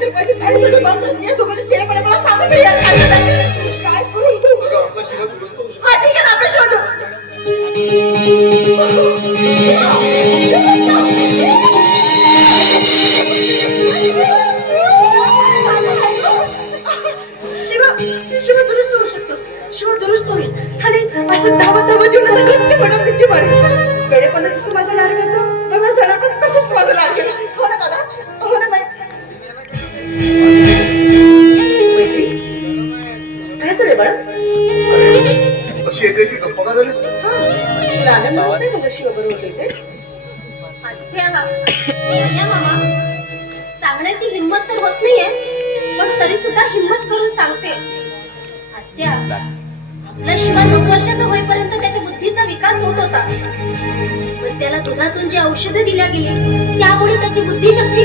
तर माझी काय झालं बाबा या दोघांचे चेहरे मला सांगा तरी यार काय करू आपला शिवा दुरुस्त होऊ शकतो. हा ठीक आहे आपल्या शोधू शिवा दुरुस्त होऊ शकतो शिवा दुरुस्त होईल आणि असं धावत येऊन असं घट्ट म्हणून पिठी मारेल वेळेपणा जसं माझा लाड करतो तसा जरा पण तसंच माझा लाड केला हो ना दादा हो ना बाई काय झालं बाळा अशी एकाएकी गप्पा का झालीस? तुला आनंद होत नाही मग शिवा बरोबर होते मामा सांगण्याची हिंमत तर होत नाहीये पण तरी सुद्धा हिंमत करून सांगते आत्या आपला शिवा 9 वर्षाचा होईपर्यंत त्याच्या बुद्धीचा विकास होत होता पण त्याला दुधातून जी औषधं दिल्या गेली त्यामुळे त्याची बुद्धिशक्ती